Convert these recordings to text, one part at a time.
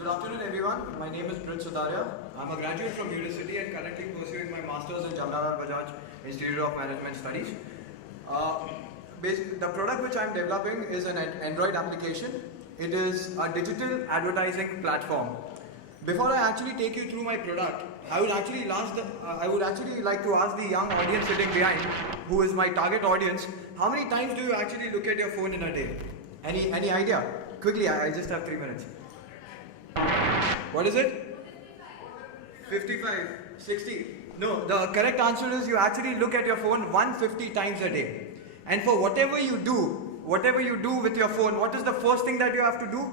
Good afternoon everyone, my name is Prince Sudarya. I'm a graduate from University and currently pursuing my Masters in Jamnalal Bajaj Institute of Management Studies. The product which I'm developing is an Android application. It is a digital advertising platform. Before I actually take you through my product, I would actually like to ask the young audience sitting behind, who is my target audience, how many times do you actually look at your phone in a day? Any idea? Quickly, I just have 3 minutes. What is it? 55, 60. No, the correct answer is you actually look at your phone 150 times a day. And for whatever you do with your phone, what is the first thing that you have to do?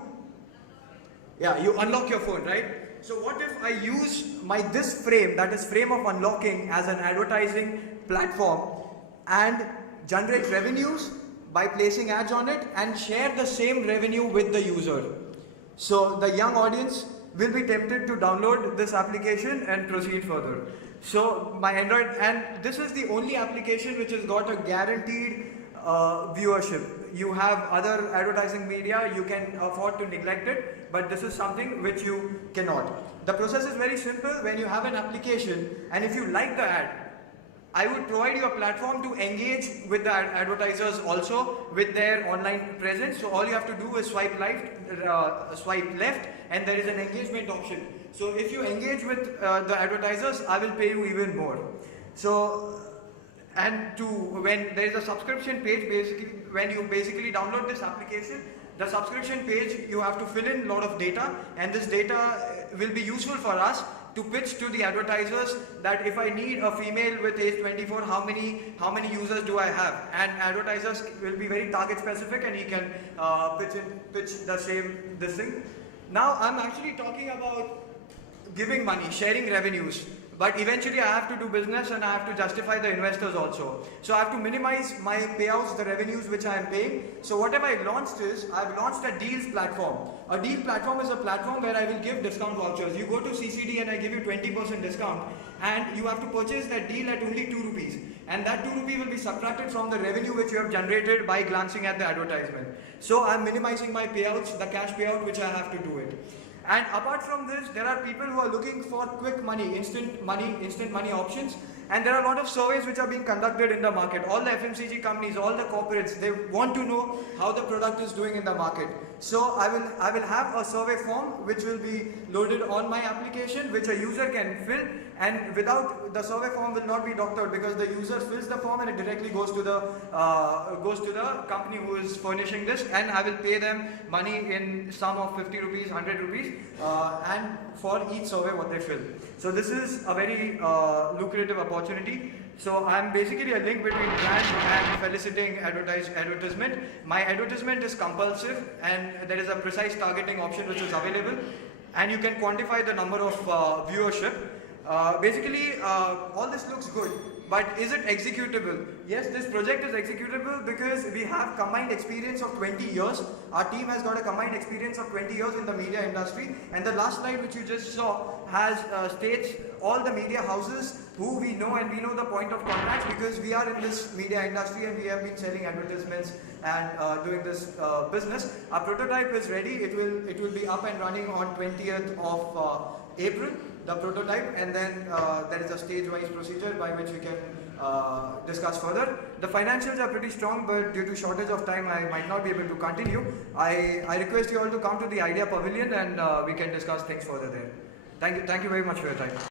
Yeah, you unlock your phone, right? So what if I use this frame, that is frame of unlocking, as an advertising platform and generate revenues by placing ads on it and share the same revenue with the user. So the young audience will be tempted to download this application and proceed further. So my Android, and this is the only application which has got a guaranteed viewership. You have other advertising media, you can afford to neglect it, but this is something which you cannot. The process is very simple. When you have an application and if you like the ad, I would provide you a platform to engage with the advertisers also with their online presence. So all you have to do is swipe left, and there is an engagement option. So if you engage with the advertisers, I will pay you even more. So, when there is a subscription page, when you download this application, the subscription page, you have to fill in a lot of data, and this data will be useful for us to pitch to the advertisers that if I need a female with age 24, how many users do I have? And advertisers will be very target specific, and he can pitch this thing. Now I'm actually talking about giving money, sharing revenues. But eventually I have to do business and I have to justify the investors also. So I have to minimize my payouts, the revenues which I am paying. So what have I launched is, I've launched a deals platform. A deal platform is a platform where I will give discount vouchers. You go to CCD and I give you 20% discount, and you have to purchase that deal at only 2 rupees. And that 2 rupees will be subtracted from the revenue which you have generated by glancing at the advertisement. So I'm minimizing my payouts, the cash payout which I have to do it. And apart from this, there are people who are looking for quick money, instant money options. And there are a lot of surveys which are being conducted in the market. All the FMCG companies, all the corporates, they want to know how the product is doing in the market. So I will have a survey form which will be loaded on my application, which a user can fill, and without the survey form will not be doctored, because the user fills the form and it directly goes to the company who is furnishing this, and I will pay them money in sum of 50 rupees, 100 rupees, and for each survey what they fill. So this is a very lucrative opportunity. So I'm basically a link between brand and feliciting advertisement. My advertisement is compulsive, and there is a precise targeting option which is available, and you can quantify the number of viewership. All this looks good, but is it executable? Yes, this project is executable because we have combined experience of 20 years. Our team has got a combined experience of 20 years in the media industry, and the last slide which you just saw has states all the media houses who we know, and we know the point of contacts because we are in this media industry and we have been selling advertisements and doing this business. Our prototype is ready. It will be up and running on 20th of April, the prototype, and then there is a stage-wise procedure by which we can discuss further. The financials are pretty strong, but due to shortage of time, I might not be able to continue. I request you all to come to the Idea Pavilion, and we can discuss things further there. Thank you very much for your time.